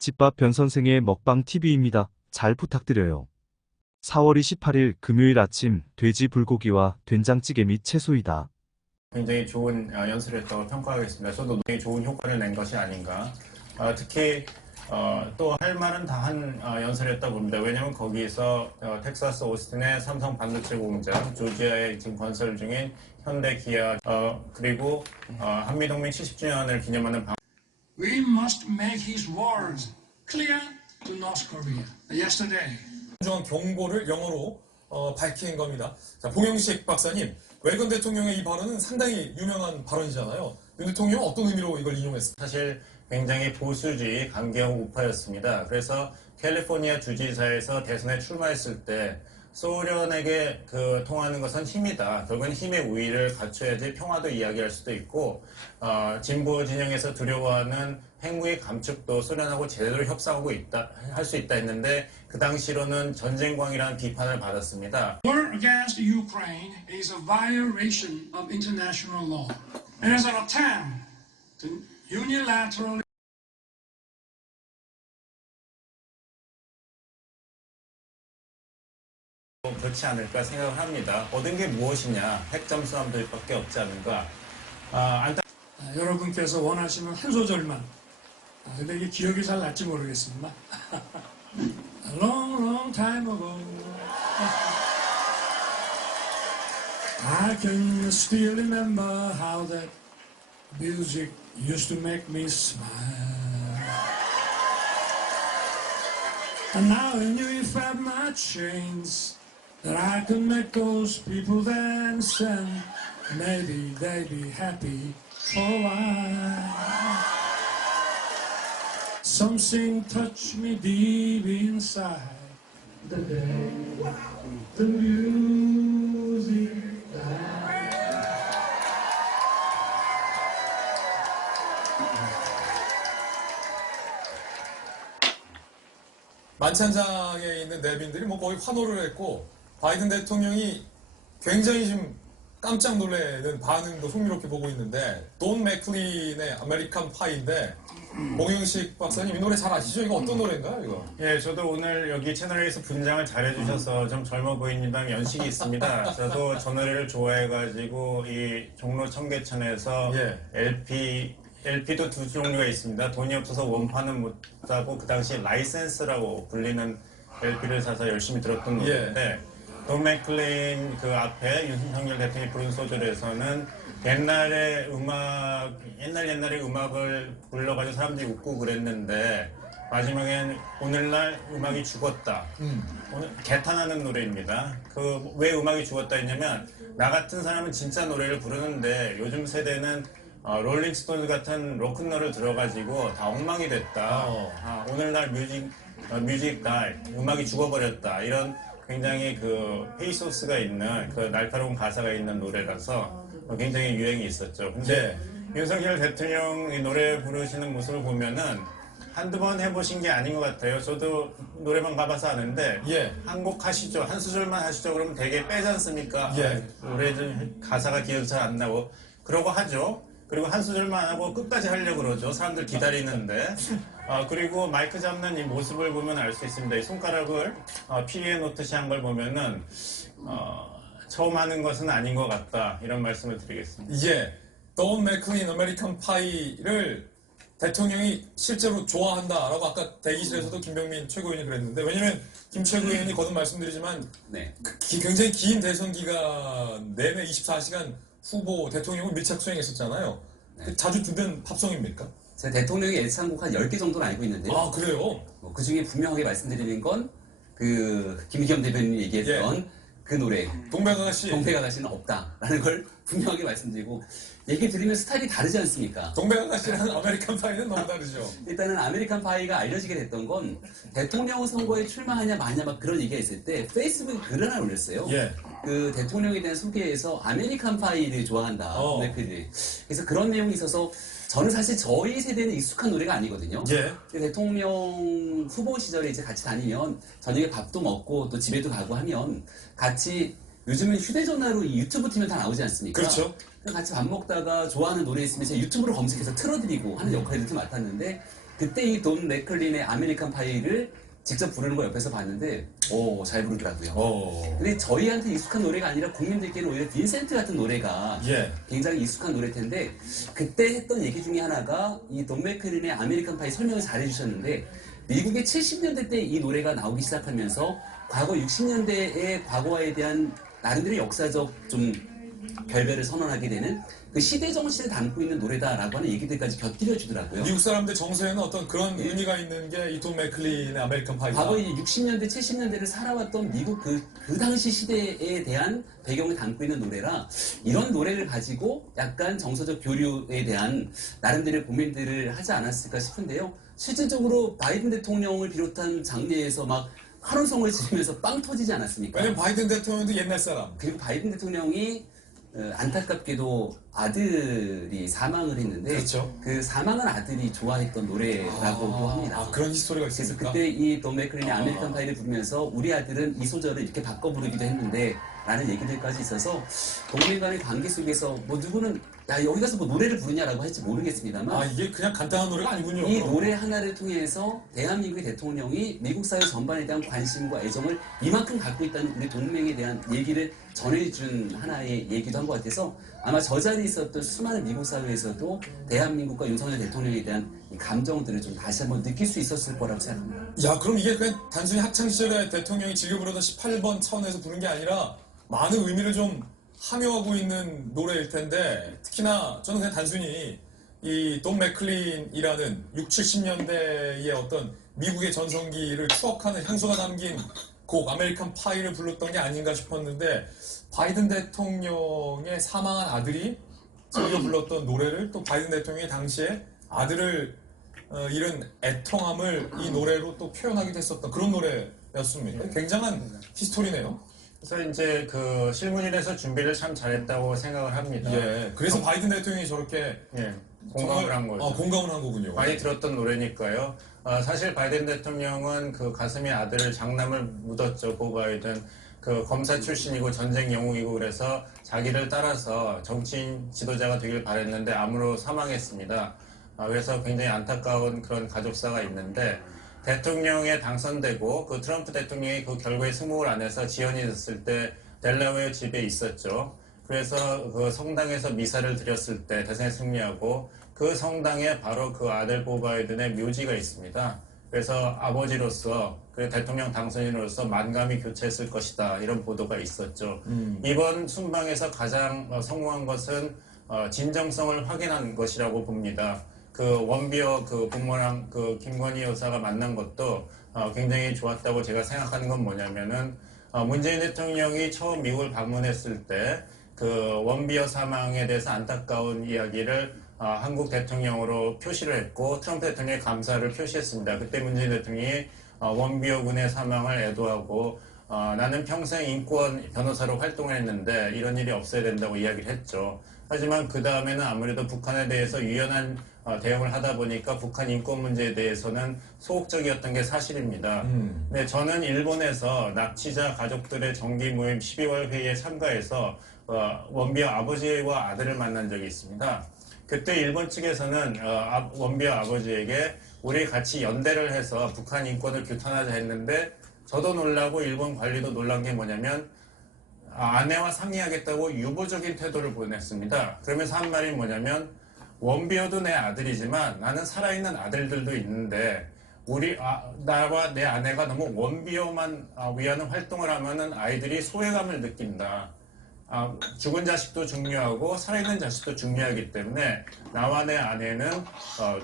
집밥 변선생의 먹방 TV입니다. 잘 부탁드려요. 4월 28일 금요일 아침 돼지 불고기와 된장찌개 및 채소이다. 굉장히 좋은 연설이었다고 평가하겠습니다. 저도 굉장히 좋은 효과를 낸 것이 아닌가. 특히 또 할 말은 다 한 연설이었다고 봅니다. 왜냐하면 거기서 텍사스 오스틴의 삼성 반도체 공장, 조지아에 지금 건설 중인 현대 기아, 그리고 한미동맹 70주년을 기념하는 We must make his words clear to North Korea. Yesterday. 중한 경고를 영어로 밝힌 겁니다. 자, 봉영식 박사님, 레건 대통령의 이 발언은 상당히 유명한 발언이잖아요. 윤 대통령은 어떤 의미로 이걸 인용했습니까? 사실 굉장히 보수주의 강경 우파였습니다. 그래서 캘리포니아 주지사에서 대선에 출마했을 때 소련에게 통하는 것은 힘이다. 결국은 힘의 우위를 갖춰야지 평화도 이야기할 수도 있고 진보 진영에서 두려워하는 핵무기 감축도 소련하고 제대로 협상하고 있다 할 수 있다 했는데 그 당시로는 전쟁광이라는 비판을 받았습니다. War against Ukraine is a violation of international law. It is an attempt to unilaterally 그렇지 않을까 생각을 합니다. 얻은 게 무엇이냐? 핵 잠수함들밖에 없지 않은가? 여러분께서 원하시는 한 소절만. 근데 이게 기억이 잘 날지 모르겠습니다. A long, long time ago, I can still remember how that music used to make me smile. And now I knew if I had my chains, that I could make those people dance and maybe they'd be happy for a while. Something touched me deep inside the day the music died. 만찬장에 있는 내빈들이 뭐 거의 환호를 했고 바이든 대통령이 굉장히 좀 깜짝 놀라는 반응도 흥미롭게 보고 있는데 돈 맥클린의 아메리칸 파이인데 봉영식 박사님 이 노래 잘 아시죠? 이거 어떤 노래인가요? 이거? 예, 저도 오늘 여기 채널에서 분장을 잘해주셔서 좀 젊어 보이는다는 연식이 있습니다. 저도 저 노래를 좋아해가지고 이 종로 청계천에서 LP도 두 종류가 있습니다. 돈이 없어서 원판은 못 사고 그 당시 라이센스라고 불리는 LP를 사서 열심히 들었던 노래인데 돈 맥클린 그 앞에 윤석열 대통령이 부른 소절에서는 옛날에 옛날에 음악을 불러가지고 사람들이 웃고 그랬는데 마지막엔 오늘날 음악이 죽었다. 오늘 개탄하는 노래입니다. 왜 음악이 죽었다 했냐면 나 같은 사람은 진짜 노래를 부르는데 요즘 세대는 롤링스톤즈 같은 로큰롤을 들어가지고 다 엉망이 됐다. 오늘날 뮤직 다이, 음악이 죽어버렸다. 이런 굉장히 페이소스가 있는 날카로운 가사가 있는 노래라서 굉장히 유행이 있었죠. 근데 윤석열 대통령이 노래 부르시는 모습을 보면은 한두 번 해보신 게 아닌 것 같아요. 저도 노래방 가봐서 아는데 한 곡 하시죠. 한 소절만 하시죠. 그러면 되게 빼지 않습니까? 노래 좀 가사가 기억이 잘 안 나고 그러고 하죠. 그리고 한 소절만 하고 끝까지 하려고 그러죠. 사람들 기다리는데. 그리고 마이크 잡는 이 모습을 보면 알 수 있습니다. 이 손가락을 피에 놓듯이 한 걸 보면은 처음 하는 것은 아닌 것 같다. 이런 말씀을 드리겠습니다. 돈 맥클린 아메리칸 파이를 대통령이 실제로 좋아한다라고 아까 대기실에서도 김병민 최고위원이 그랬는데 왜냐면 김 최고위원이 거듭 말씀드리지만 굉장히 긴 대선 기간 내내 24시간 후보 대통령을 밀착 수행했었잖아요. 자주 듣는 팝송입니까? 제가 대통령의 애창곡 한 10개 정도는 알고 있는데요. 아, 그래요? 그 중에 분명하게 말씀드리는 건 김기현 대변인이 얘기했던 그 노래 동백아가씨는 없다라는 걸 분명하게 말씀드리고 얘기 드리면 스타일이 다르지 않습니까? 동백아가씨랑 아메리칸 파이는 너무 다르죠. 일단은 아메리칸 파이가 알려지게 됐던 건 대통령 선거에 출마하냐 마냐 막 그런 얘기가 있을 때 페이스북에 글을 하나 올렸어요. 그 대통령에 대한 소개에서 아메리칸 파이를 좋아한다. 그래서 그런 내용이 있어서 저는 사실 저희 세대는 익숙한 노래가 아니거든요. 대통령 후보 시절에 이제 같이 다니면 저녁에 밥도 먹고 또 집에도 가고 하면 같이 요즘은 휴대전화로 유튜브 틀면 다 나오지 않습니까? 같이 밥 먹다가 좋아하는 노래 있으면 제가 유튜브로 검색해서 틀어드리고 하는 역할을 이렇게 맡았는데 그때 이 돈 맥클린의 아메리칸 파이를 직접 부르는 거 옆에서 봤는데 잘 부르더라고요. 근데 저희한테 익숙한 노래가 아니라 국민들께는 오히려 빈센트 같은 노래가 굉장히 익숙한 노래일 텐데 그때 했던 얘기 중에 하나가 이 돈 맥클린의 아메리칸 파이 설명을 잘 해주셨는데 미국의 70년대 때 이 노래가 나오기 시작하면서 과거 60년대의 과거에 대한 나름대로 역사적 좀 결별을 선언하게 되는 그 시대 정신을 담고 있는 노래다라고 하는 얘기들까지 곁들여 주더라고요. 미국 사람들 정서에는 어떤 그런 의미가 있는 게 이 돈 맥클린의 아메리칸 파이다. 과거 이제 60년대, 70년대를 살아왔던 미국 그 당시 시대에 대한 배경을 담고 있는 노래라 이런 노래를 가지고 약간 정서적 교류에 대한 나름대로의 고민들을 하지 않았을까 싶은데요. 실질적으로 바이든 대통령을 비롯한 장례에서 막 환호성을 지르면서 빵 터지지 않았습니까? 왜냐면 바이든 대통령도 옛날 사람. 그리고 바이든 대통령이 안타깝게도 아들이 사망을 했는데 그렇죠. 그 사망한 아들이 좋아했던 노래라고도 합니다. 그런 히스토리가 그래서 있습니까? 그때 이 돈 맥클린의 아메리칸 파이를 부르면서 우리 아들은 이 소절을 이렇게 바꿔 부르기도 했는데 라는 얘기들까지 있어서 동맹 간의 관계 속에서 뭐 누구는 야 여기 가서 뭐 노래를 부르냐라고 할지 모르겠습니다만 이게 그냥 간단한 노래가 아니군요. 이 노래 하나를 통해서 대한민국의 대통령이 미국 사회 전반에 대한 관심과 애정을 이만큼 갖고 있다는 우리 동맹에 대한 얘기를 전해준 하나의 얘기도 한 것 같아서 아마 저 자리에 있었던 수많은 미국 사회에서도 대한민국과 윤석열 대통령에 대한 이 감정들을 좀 다시 한번 느낄 수 있었을 거라고 생각합니다. 야, 그럼 이게 그냥 단순히 학창시절에 대통령이 즐겨 부르던 18번 차원에서 부른 게 아니라 많은 의미를 좀 함유하고 있는 노래일 텐데 특히나 저는 그냥 단순히 이 돈 맥클린이라는 60, 70년대의 어떤 미국의 전성기를 추억하는 향수가 담긴 곡 아메리칸 파이를 불렀던 게 아닌가 싶었는데 바이든 대통령의 사망한 아들이 즐겨 불렀던 노래를 또 바이든 대통령이 당시에 아들을 잃은 애통함을 이 노래로 또 표현하기도 했었던 그런 노래였습니다. 굉장한 히스토리네요. 그래서 이제 그 실문일에서 준비를 참 잘했다고 생각을 합니다. 예. 그래서 바이든 대통령이 저렇게 공감을 한 거죠. 공감을 한 거군요. 많이 들었던 노래니까요. 사실 바이든 대통령은 그 가슴에 아들을 장남을 묻었죠. 고 바이든. 그 검사 출신이고 전쟁 영웅이고 그래서 자기를 따라서 정치인 지도자가 되길 바랬는데 암으로 사망했습니다. 그래서 굉장히 안타까운 그런 가족사가 있는데 대통령에 당선되고 그 트럼프 대통령이 그 결과에 승복을 안 해서 지연이 됐을 때 델라웨어 집에 있었죠. 그래서 그 성당에서 미사를 드렸을 때 대선에 승리하고 그 성당에 바로 그 아들 조 바이든의 묘지가 있습니다. 그래서 아버지로서 그 대통령 당선인으로서 만감이 교체했을 것이다 이런 보도가 있었죠. 이번 순방에서 가장 성공한 것은 진정성을 확인한 것이라고 봅니다. 그 원비어 그 부모랑 그 김건희 여사가 만난 것도 굉장히 좋았다고 제가 생각하는 건 뭐냐면은 문재인 대통령이 처음 미국을 방문했을 때 그 원비어 사망에 대해서 안타까운 이야기를 한국 대통령으로 표시를 했고 트럼프 대통령이 감사를 표시했습니다. 그때 문재인 대통령이 원비어 군의 사망을 애도하고 나는 평생 인권 변호사로 활동을 했는데 이런 일이 없어야 된다고 이야기를 했죠. 하지만 그 다음에는 아무래도 북한에 대해서 유연한 대응을 하다 보니까 북한 인권 문제에 대해서는 소극적이었던 게 사실입니다. 네, 저는 일본에서 납치자 가족들의 정기 모임 12월 회의에 참가해서 원비어 아버지와 아들을 만난 적이 있습니다. 그때 일본 측에서는 원비어 아버지에게 우리 같이 연대를 해서 북한 인권을 규탄하자 했는데 저도 놀라고 일본 관리도 놀란 게 뭐냐면 아내와 상의하겠다고 유보적인 태도를 보냈습니다. 그러면서 한 말이 뭐냐면 원비어도 내 아들이지만 나는 살아있는 아들들도 있는데 나와 내 아내가 너무 원비어만 위하는 활동을 하면은 아이들이 소외감을 느낀다. 죽은 자식도 중요하고 살아있는 자식도 중요하기 때문에 나와 내 아내는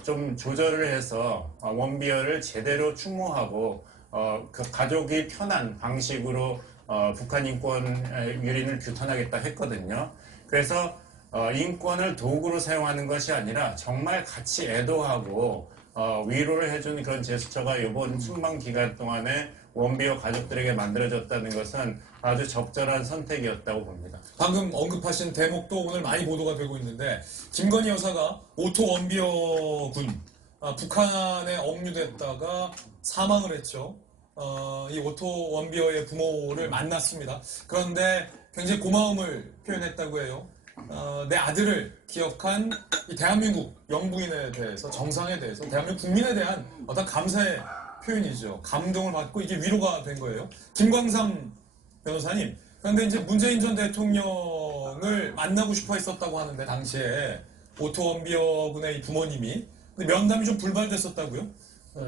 좀 조절을 해서 원비어를 제대로 충모하고 그 가족이 편한 방식으로 북한 인권 유린을 규탄하겠다 했거든요. 그래서 인권을 도구로 사용하는 것이 아니라 정말 같이 애도하고 위로를 해준 그런 제스처가 이번 순방 기간 동안에 원비어 가족들에게 만들어졌다는 것은 아주 적절한 선택이었다고 봅니다. 방금 언급하신 대목도 오늘 많이 보도가 되고 있는데 김건희 여사가 오토 원비어 군 북한에 억류됐다가 사망을 했죠. 이 오토 원비어의 부모를 만났습니다. 그런데 굉장히 고마움을 표현했다고 해요. 내 아들을 기억한 이 대한민국 영부인에 대해서, 정상에 대해서, 대한민국 국민에 대한 어떤 감사의 표현이죠. 감동을 받고 이게 위로가 된 거예요. 김광삼 변호사님, 그런데 이제 문재인 전 대통령을 만나고 싶어 했었다고 하는데, 당시에 오토 원비어 군의 부모님이. 근데 면담이 좀 불발됐었다고요?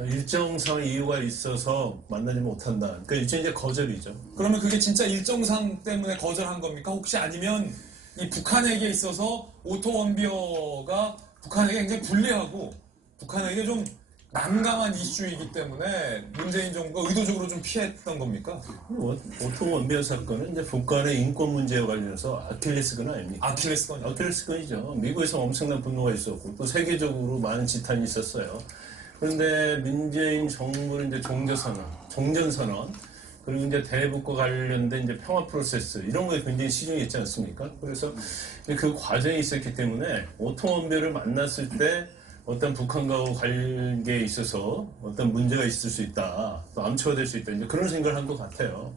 일정상 이유가 있어서 만나지 못한다. 그러니까 일종의 이제 거절이죠. 그러면 그게 진짜 일정상 때문에 거절한 겁니까? 혹시 아니면 이 북한에게 있어서 오토 원비어가 북한에게 굉장히 불리하고 북한에게 좀 난감한 이슈이기 때문에 문재인 정부가 의도적으로 좀 피했던 겁니까? 오토 원비어 사건은 이제 북한의 인권 문제와 관련해서 아킬레스건 아닙니까? 아킬레스건이죠. 미국에서 엄청난 분노가 있었고 또 세계적으로 많은 지탄이 있었어요. 그런데 문재인 정부는 이제 종전선언, 그리고 이제 대북과 관련된 이제 평화 프로세스, 이런 거에 굉장히 시중에 있지 않습니까? 그래서 그 과정이 있었기 때문에 오토 원비어를 만났을 때 어떤 북한과 관계에 있어서 어떤 문제가 있을 수 있다, 또 암초가 될 수 있다, 이제 그런 생각을 한 것 같아요.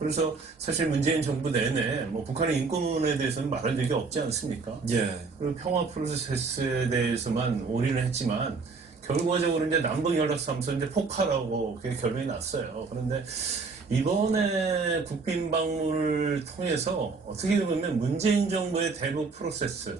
그래서 사실 문재인 정부 내내 뭐 북한의 인권에 대해서는 말할 적이 없지 않습니까? 예. 그리고 평화 프로세스에 대해서만 올인을 했지만 결과적으로 이제 남북 연락사무소 이제 폭파라고 그게 결론이 났어요. 그런데 이번에 국빈 방문을 통해서 어떻게 보면 문재인 정부의 대북 프로세스의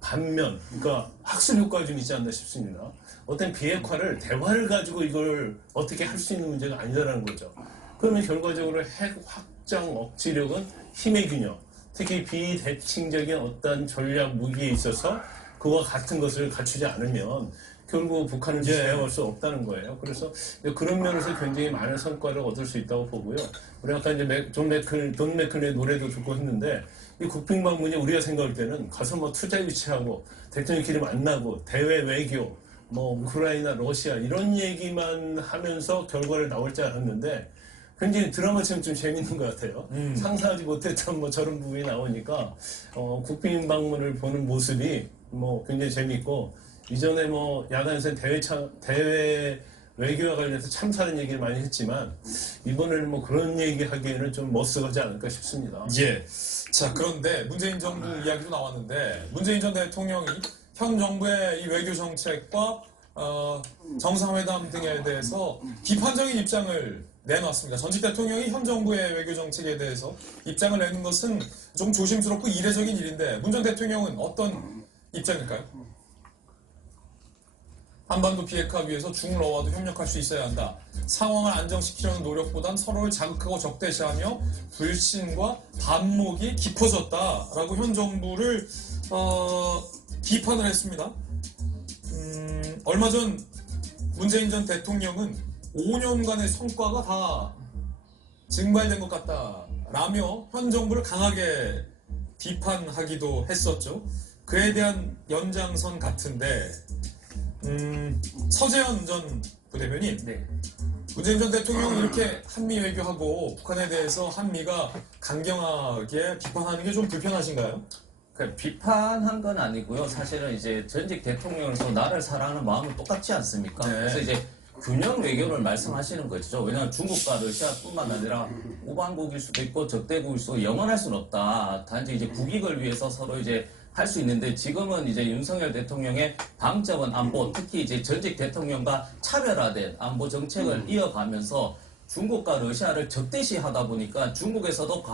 반면, 그러니까 학습 효과가 좀 있지 않나 싶습니다. 어떤 비핵화를, 대화를 가지고 이걸 어떻게 할 수 있는 문제가 아니다라는 거죠. 그러면 결과적으로 핵 확장 억지력은 힘의 균형, 특히 비대칭적인 어떤 전략 무기에 있어서 그와 같은 것을 갖추지 않으면 결국 북한은 제어할 수 없다는 거예요. 그래서 그런 면에서 굉장히 많은 성과를 얻을 수 있다고 보고요. 우리 아까 이제 돈 맥클의 노래도 듣고 했는데, 이 국빈 방문이 우리가 생각할 때는 가서 뭐 투자 유치하고 대통령끼리 만나고 대외 외교, 뭐 우크라이나, 러시아 이런 얘기만 하면서 결과를 나올 줄 알았는데 굉장히 드라마처럼 좀 재밌는 것 같아요. 상상하지 못했던 뭐 저런 부분이 나오니까 국빈 방문을 보는 모습이 뭐 굉장히 재밌고, 이전에 뭐 야당에서 대외 외교와 관련해서 참사는 얘기를 많이 했지만 이번에는 뭐 그런 얘기 하기에는 좀 멋스하지 않을까 싶습니다. 예. 자, 그런데 문재인 정부 이야기도 나왔는데, 문재인 전 대통령이 현 정부의 이 외교 정책과 정상회담 등에 대해서 비판적인 입장을 내놨습니다. 전직 대통령이 현 정부의 외교 정책에 대해서 입장을 내는 것은 좀 조심스럽고 이례적인 일인데, 문 전 대통령은 어떤 입장일까요? 한반도 비핵화 위해서 중러와도 협력할 수 있어야 한다. 상황을 안정시키려는 노력보단 서로를 자극하고 적대시하며 불신과 반목이 깊어졌다라고 현 정부를 비판을 했습니다. 얼마 전 문재인 전 대통령은 5년간의 성과가 다 증발된 것 같다라며 현 정부를 강하게 비판하기도 했었죠. 그에 대한 연장선 같은데, 서재현 전 부대변인, 네. 문재인 전 대통령이 이렇게 한미 외교하고 북한에 대해서 한미가 강경하게 비판하는 게 좀 불편하신가요? 그러니까 비판한 건 아니고요. 사실은 이제 전직 대통령으로서 나를 사랑하는 마음은 똑같지 않습니까? 네. 그래서 이제 균형 외교를 말씀하시는 거죠. 왜냐하면 중국과 러시아뿐만 아니라 우방국일 수도 있고 적대국일 수도 영원할 수는 없다. 단지 이제 국익을 위해서 서로 이제 할 수 있는데, 지금은 이제 윤석열 대통령의 방점은 안보, 특히 이제 전직 대통령과 차별화된 안보 정책을 이어가면서 중국과 러시아를 적대시하다 보니까 중국에서도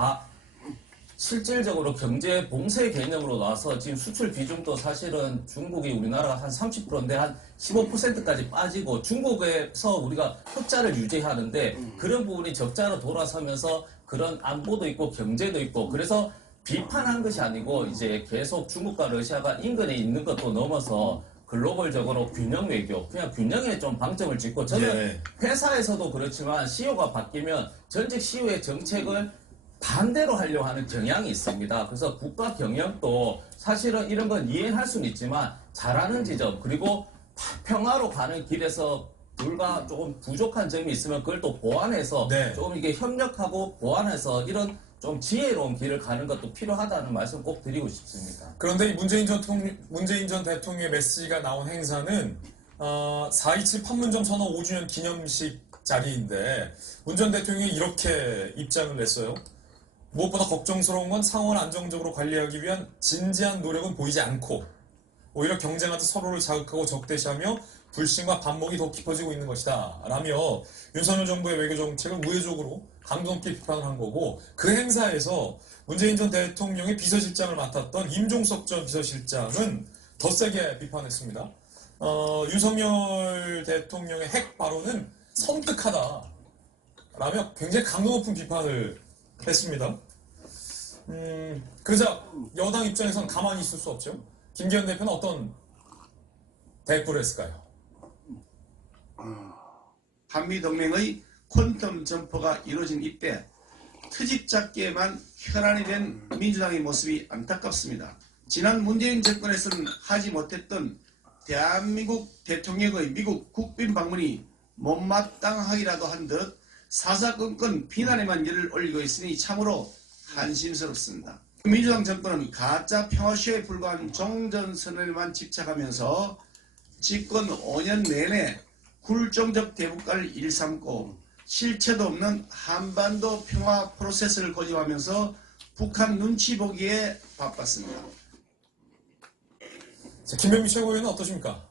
실질적으로 경제 봉쇄 개념으로 나와서 지금 수출 비중도 사실은 중국이 우리나라가 한 30%인데 한 15%까지 빠지고, 중국에서 우리가 흑자를 유지하는데 그런 부분이 적자로 돌아서면서 그런 안보도 있고 경제도 있고, 그래서 비판한 것이 아니고 이제 계속 중국과 러시아가 인근에 있는 것도 넘어서 글로벌적으로 균형 외교, 그냥 균형에 좀 방점을 짓고, 저는 회사에서도 그렇지만 CEO가 바뀌면 전직 CEO의 정책을 반대로 하려고 하는 경향이 있습니다. 그래서 국가 경영도 사실은 이런 건 이해할 수는 있지만 잘하는 지점, 그리고 평화로 가는 길에서 둘과 조금 부족한 점이 있으면 그걸 또 보완해서 조금 이게 협력하고 보완해서 이런 좀 지혜로운 길을 가는 것도 필요하다는 말씀 꼭 드리고 싶습니다. 그런데 이 문재인 전 대통령의 메시지가 나온 행사는 4.27 판문점 선언 5주년 기념식 자리인데, 문 전 대통령이 이렇게 입장을 냈어요. 무엇보다 걱정스러운 건 상황을 안정적으로 관리하기 위한 진지한 노력은 보이지 않고 오히려 경쟁하듯 서로를 자극하고 적대시하며 불신과 반목이 더 깊어지고 있는 것이다 라며 윤석열 정부의 외교 정책을 우회적으로 강도 높게 비판을 한 거고, 그 행사에서 문재인 전 대통령의 비서실장을 맡았던 임종석 전 비서실장은 더 세게 비판했습니다. 윤석열 대통령의 핵 발언은 섬뜩하다 라며 굉장히 강도 높은 비판을 했습니다. 그러자 여당 입장에서는 가만히 있을 수 없죠. 김기현 대표는 어떤 대꾸를 했을까요? 한미동맹의 퀀텀 점퍼가 이루어진 이때 트집 잡기에만 혈안이 된 민주당의 모습이 안타깝습니다. 지난 문재인 정권에서는 하지 못했던 대한민국 대통령의 미국 국빈 방문이 못마땅하기라도 한 듯 사사건건 비난에만 열을 올리고 있으니 참으로 한심스럽습니다. 민주당 정권은 가짜 평화쇼에 불과한 종전선언에만 집착하면서 집권 5년 내내 굴종적 대국가를 일삼고 실체도 없는 한반도 평화 프로세스를 고집하면서 북한 눈치 보기에 바빴습니다. 자, 김병미 최고위원은 어떠십니까?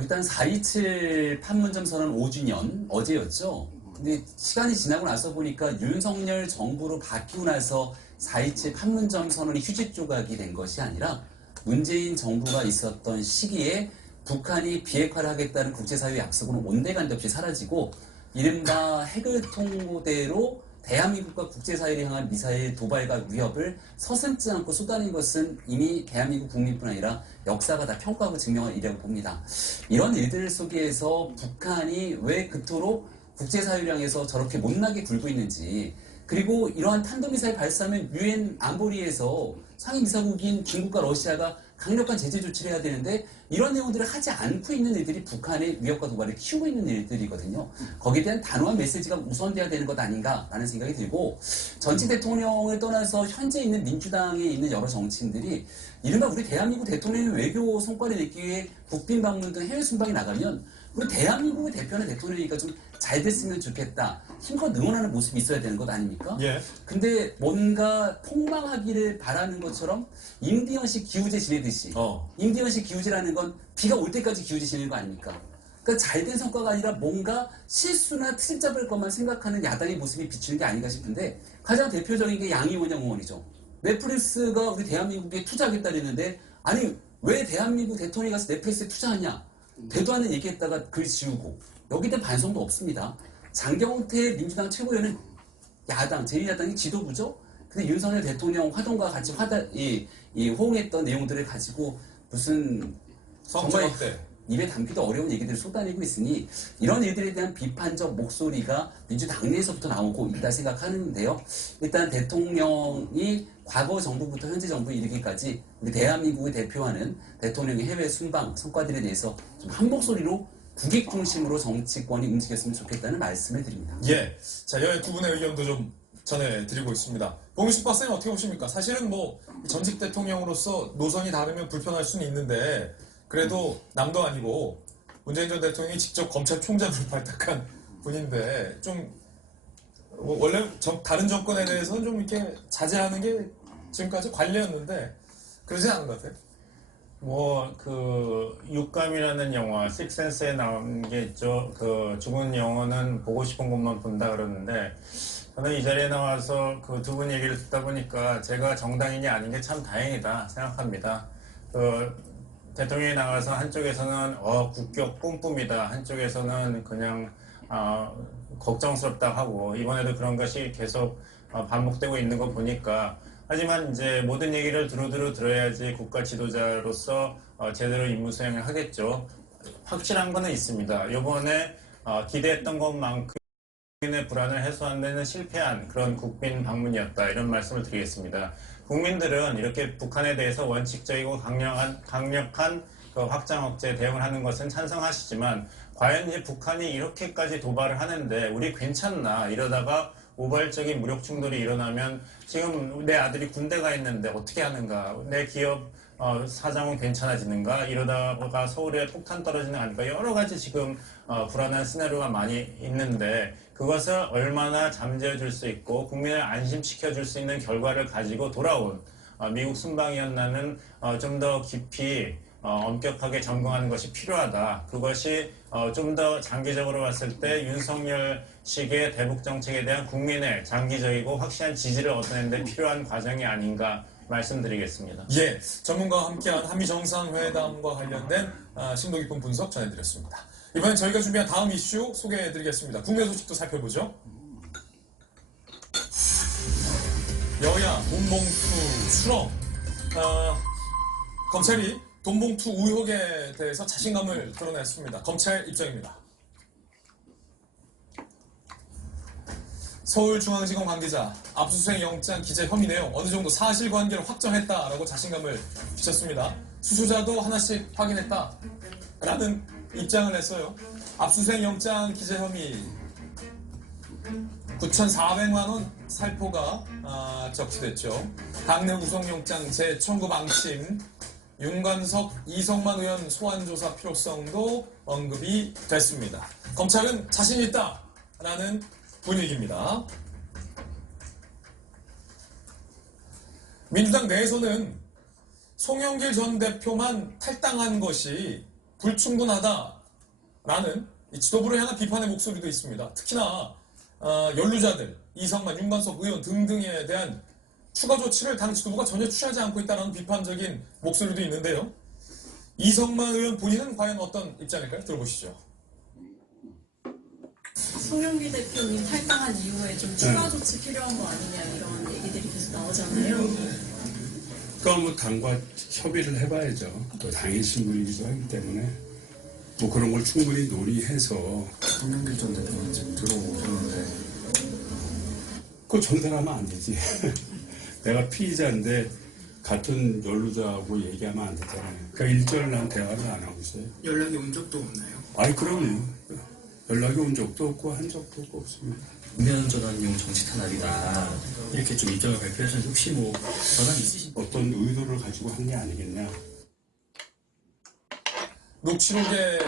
일단 4.27 판문점 선언 5주년 어제였죠. 근데 시간이 지나고 나서 보니까 윤석열 정부로 바뀌고 나서 4.27 판문점 선언이 휴지 조각이 된 것이 아니라 문재인 정부가 있었던 시기에 북한이 비핵화를 하겠다는 국제사회 약속은 온데간데 없이 사라지고 이른바 핵을 통로대로 대한민국과 국제사회를 향한 미사일 도발과 위협을 서슴지 않고 쏟아낸 것은 이미 대한민국 국민뿐 아니라 역사가 다 평가하고 증명한 일이라고 봅니다. 이런 일들 속에서 북한이 왜 그토록 국제사회를 향해서 저렇게 못나게 굴고 있는지, 그리고 이러한 탄도미사일 발사하면 유엔 안보리에서 상임이사국인 중국과 러시아가 강력한 제재 조치를 해야 되는데 이런 내용들을 하지 않고 있는 일들이 북한의 위협과 도발을 키우고 있는 일들이거든요. 거기에 대한 단호한 메시지가 우선돼야 되는 것 아닌가라는 생각이 들고, 전직 대통령을 떠나서 현재 있는 민주당에 있는 여러 정치인들이 이른바 우리 대한민국 대통령의 외교 성과를 내기 위해 국빈 방문 등 해외 순방에 나가면 우리 대한민국의 대표는 대통령이니까 좀 잘 됐으면 좋겠다, 힘껏 응원하는 모습이 있어야 되는 것 아닙니까? 예. 근데 뭔가 폭망하기를 바라는 것처럼 임디원식 기우제 지내듯이 임디원식 기우제라는 건 비가 올 때까지 기우제 지내는 거 아닙니까? 그러니까 잘된 성과가 아니라 뭔가 실수나 트집 잡을 것만 생각하는 야당의 모습이 비추는 게 아닌가 싶은데, 가장 대표적인 게 양이원영 의원이죠. 넷플릭스가 우리 대한민국에 투자하겠다랬는데 아니 왜 대한민국 대통령이 가서 넷플릭스에 투자하냐, 되도 않는 얘기했다가 글 지우고, 여기에 대한 반성도 없습니다. 장경태 민주당 최고위원은 야당, 제1야당이 지도부죠? 근데 윤석열 대통령 화동과 같이 호응했던 내용들을 가지고 무슨 정말 입에 담기도 어려운 얘기들을 쏟아내고 있으니 이런 일들에 대한 비판적 목소리가 민주당 내에서부터 나오고 있다 생각하는데요. 일단 대통령이 과거 정부부터 현재 정부에 이르기까지 우리 대한민국을 대표하는 대통령의 해외 순방 성과들에 대해서 좀 한 목소리로 국익 중심으로 정치권이 움직였으면 좋겠다는 말씀을 드립니다. 예. 자, 여야 두 분의 의견도 좀 전해드리고 있습니다. 봉식 박사님 어떻게 보십니까? 사실은 뭐 전직 대통령으로서 노선이 다르면 불편할 수는 있는데 그래도 남도 아니고 문재인 전 대통령이 직접 검찰총장으로 발탁한 분인데 좀 원래 다른 정권에 대해서는 좀 이렇게 자제하는 게 지금까지 관례였는데 그러지 않은 것 같아요. 육감이라는 영화, 식센스에 나온 게 있죠. 죽은 영혼은 보고 싶은 것만 본다 그러는데, 저는 이 자리에 나와서 그 두 분 얘기를 듣다 보니까 제가 정당인이 아닌 게 참 다행이다 생각합니다. 대통령이 나와서 한쪽에서는 국격 뿜뿜이다, 한쪽에서는 그냥 걱정스럽다 하고, 이번에도 그런 것이 계속 반복되고 있는 거 보니까, 하지만 이제 모든 얘기를 두루두루 들어야지 국가 지도자로서 제대로 임무 수행을 하겠죠. 확실한 거는 있습니다. 이번에 기대했던 것만큼의 불안을 해소하는 데는 실패한 그런 국빈 방문이었다, 이런 말씀을 드리겠습니다. 국민들은 이렇게 북한에 대해서 원칙적이고 강력한 확장 억제 대응을 하는 것은 찬성하시지만, 과연 이제 북한이 이렇게까지 도발을 하는데 우리 괜찮나, 이러다가 우발적인 무력 충돌이 일어나면 지금 내 아들이 군대 가 있는데 어떻게 하는가, 내 기업 사정은 괜찮아지는가, 이러다가 서울에 폭탄 떨어지는 거 아닐까, 여러 가지 지금 불안한 시나리오가 많이 있는데 그것을 얼마나 잠재워 줄 수 있고 국민을 안심시켜 줄 수 있는 결과를 가지고 돌아온 미국 순방이었나는 좀 더 깊이 엄격하게 점검하는 것이 필요하다. 그것이 좀 더 장기적으로 봤을 때 윤석열식의 대북 정책에 대한 국민의 장기적이고 확실한 지지를 얻는 데 필요한 과정이 아닌가 말씀드리겠습니다. 예, 전문가와 함께한 한미 정상회담과 관련된 심도 깊은 분석 전해드렸습니다. 이번엔 저희가 준비한 다음 이슈 소개해드리겠습니다. 국내 소식도 살펴보죠. 여야 돈봉투 수렁. 검찰이 돈봉투 의혹에 대해서 자신감을 드러냈습니다. 검찰 입장입니다. 서울중앙지검 관계자 압수수색 영장 기재 혐의 내용 어느 정도 사실관계를 확정했다라고 자신감을 비쳤습니다. 수수자도 하나씩 확인했다라는 입장을 냈어요. 압수수색 영장 기재 혐의 9,400만 원 살포가 적시됐죠. 당내 구속영장 재청구 방침, 윤관석, 이성만 의원 소환조사 필요성도 언급이 됐습니다. 검찰은 자신 있다라는 분위기입니다. 민주당 내에서는 송영길 전 대표만 탈당한 것이 불충분하다라는 지도부를 향한 비판의 목소리도 있습니다. 특히나 연루자들, 이성만, 윤관석 의원 등등에 대한 추가 조치를 당 지도부가 전혀 취하지 않고 있다는 비판적인 목소리도 있는데요. 이성만 의원 본인은 과연 어떤 입장일까요? 들어보시죠. 송영길 대표님 탈당한 이후에 좀 추가 조치 필요한 거 아니냐 이런 얘기들이 계속 나오잖아요. 그러니까 뭐 당과 협의를 해봐야죠. 또 당의 신분이기도 하기 때문에 뭐 그런 걸 충분히 논의해서. 송영길 전 대표는 지금 들어오셨는데 그거 전달하면 안 되지. 내가 피의자인데 같은 연루자하고 얘기하면 안 되잖아요. 그러니까 일절난 대화를 안 하고 있어요. 연락이 온 적도 없나요? 아니 그럼요. 연락이 온 적도 없고 한 적도 없습니다. 국면 전환용 정치 탄압이다 이렇게 좀 입장을 발표하셨는데 혹시 뭐 전환 있으신 어떤 의도를 가지고 한 게 아니겠냐. 녹취록에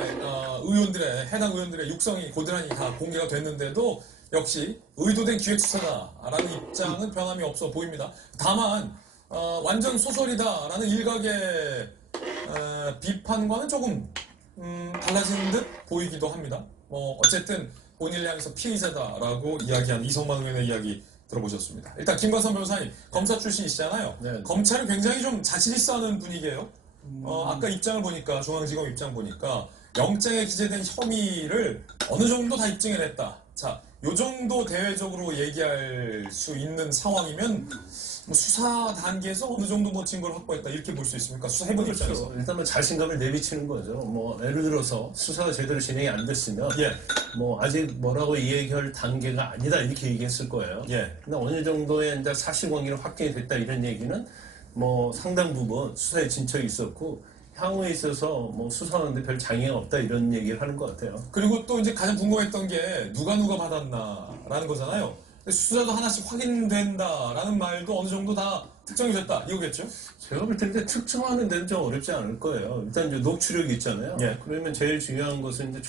해당 의원들의 육성이 고스란히 다 공개가 됐는데도 역시 의도된 기획수사다라는 입장은 변함이 없어 보입니다. 다만 완전 소설이다라는 일각의 비판과는 조금 달라진 듯 보이기도 합니다. 어쨌든 본인을 향해서 피의자다라고 이야기한 이성만 의원의 이야기 들어보셨습니다. 일단 김관선 변호사님, 검사 출신이시잖아요. 네. 검찰은 굉장히 좀 자신 있어 하는 분위기예요. 아까 입장을 보니까, 중앙지검 입장 보니까 영장에 기재된 혐의를 어느 정도 다 입증해냈다. 자, 요 정도 대외적으로 얘기할 수 있는 상황이면 뭐 수사 단계에서 어느 정도 뭐 증거를 확보했다 이렇게 볼 수 있습니까? 수사해본 입장에서. 일단은 자신감을 내비치는 거죠. 뭐 예를 들어서 수사가 제대로 진행이 안 됐으면 뭐 아직 뭐라고 얘기할 단계가 아니다 이렇게 얘기했을 거예요. 근데 어느 정도의 이제 사실관계가 확정이 됐다 이런 얘기는 뭐 상당 부분 수사에 진척이 있었고 향후에 있어서 뭐 수사하는데 별 장애가 없다 이런 얘기를 하는 것 같아요. 그리고 또 이제 가장 궁금했던 게 누가 받았나라는 거잖아요. 수수자도 하나씩 확인된다라는 말도 어느 정도 다 특정이 됐다 이거겠죠? 제가 볼 텐데 특정하는 데는 좀 어렵지 않을 거예요. 일단 이제 녹취록이 있잖아요. 그러면 제일 중요한 것은 이제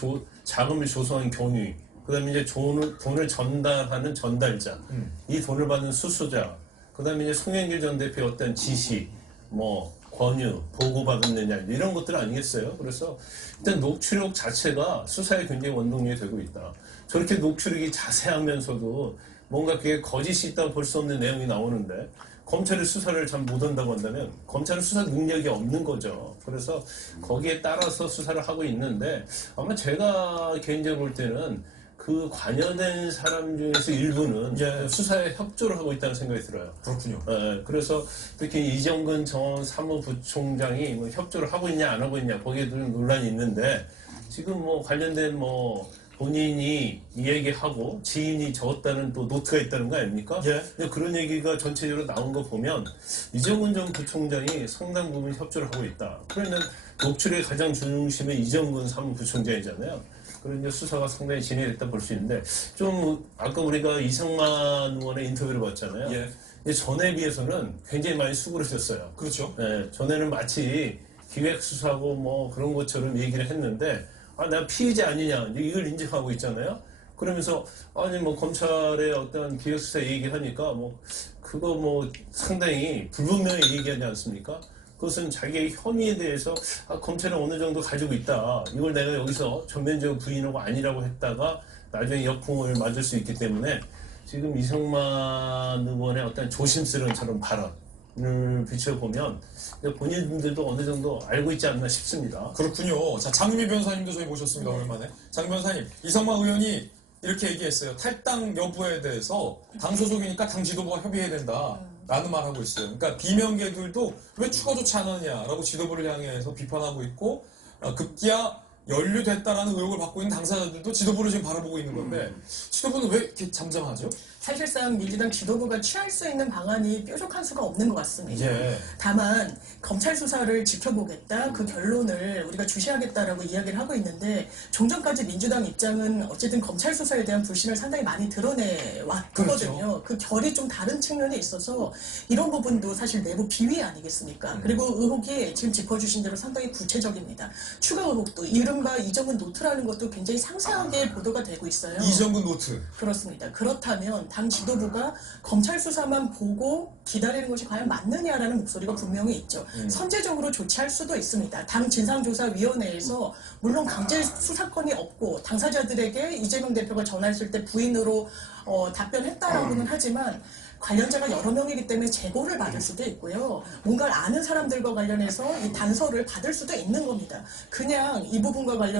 자금을 조성한 경위, 그다음에 이제 돈을 전달하는 전달자, 이 돈을 받는 수수자, 그다음에 이제 송영길 전 대표의 어떤 지시, 뭐 권유, 보고받았느냐 이런 것들 아니겠어요? 그래서 일단 녹취록 자체가 수사에 굉장히 원동력이 되고 있다. 저렇게 녹취록이 자세하면서도 뭔가 그게 거짓이 있다고 볼 수 없는 내용이 나오는데 검찰이 수사를 잘 못한다고 한다면 검찰은 수사 능력이 없는 거죠. 그래서 거기에 따라서 수사를 하고 있는데 아마 제가 개인적으로 볼 때는 그 관여된 사람 중에서 일부는 수사에 협조를 하고 있다는 생각이 들어요. 그렇군요. 그래서 특히 이정근 전 사무부총장이 뭐 협조를 하고 있냐 안 하고 있냐 거기에도 좀 논란이 있는데 지금 뭐 관련된 뭐 본인이 얘기하고 지인이 적었다는 또 노트가 있다는 거 아닙니까? 근데 그런 얘기가 전체적으로 나온 거 보면 이정근 전 부총장이 상당 부분 협조를 하고 있다. 그러면 녹취록의 가장 중심은 이정근 사무부총장이잖아요. 그런 이제 수사가 상당히 진행됐다 볼 수 있는데 좀 아까 우리가 이성만 의원의 인터뷰를 봤잖아요. 전에 비해서는 굉장히 많이 수그러졌어요. 그렇죠. 네, 전에는 마치 기획수사고 뭐 그런 것처럼 얘기를 했는데 내가 피의자 아니냐 이걸 인정하고 있잖아요. 그러면서 아니 뭐 검찰의 어떤 기획수사 얘기를 하니까 뭐 그거 뭐 상당히 불분명히 얘기하지 않습니까? 그것은 자기의 혐의에 대해서 검찰은 어느 정도 가지고 있다. 이걸 내가 여기서 전면적으로 부인하고 아니라고 했다가 나중에 역풍을 맞을 수 있기 때문에 지금 이성만 의원의 어떤 조심스러운 저런 발언을 비춰보면 본인들도 어느 정도 알고 있지 않나 싶습니다. 그렇군요. 자, 장미 변호사님도 저희 모셨습니다. 오랜만에. 장 변호사님, 이성만 의원이 이렇게 얘기했어요. 탈당 여부에 대해서 당 소속이니까 당 지도부가 협의해야 된다. 라는 말 하고 있어요. 그러니까 비명계들도 왜 추가조치 안 하느냐라고 지도부를 향해서 비판하고 있고 급기야 연루됐다라는 의혹을 받고 있는 당사자들도 지도부를 지금 바라보고 있는 건데 지도부는 왜 이렇게 잠잠하죠? 사실상 민주당 지도부가 취할 수 있는 방안이 뾰족한 수가 없는 것 같습니다. 예. 다만 검찰 수사를 지켜보겠다, 그 결론을 우리가 주시하겠다라고 이야기를 하고 있는데 종전까지 민주당 입장은 어쨌든 검찰 수사에 대한 불신을 상당히 많이 드러내 왔거든요. 그렇죠. 그 결이 좀 다른 측면에 있어서 이런 부분도 사실 내부 비위 아니겠습니까? 그리고 의혹이 지금 짚어주신 대로 상당히 구체적입니다. 추가 의혹도 이른바 이정근 노트라는 것도 굉장히 상세하게 보도가 되고 있어요. 이정근 노트. 그렇습니다. 그렇다면 당 지도부가 검찰 수사만 보고 기다리는 것이 과연 맞느냐라는 목소리가 분명히 있죠. 선제적으로 조치할 수도 있습니다. 당 진상조사위원회에서 물론 강제 수사권이 없고 당사자들에게 이재명 대표가 전화했을 때 부인으로 답변했다라고는 하지만 관련자가 여러 명이기 때문에 제보를 받을 수도 있고요. 뭔가를 아는 사람들과 관련해서 이 단서를 받을 수도 있는 겁니다. 그냥 이 부분과 관련해서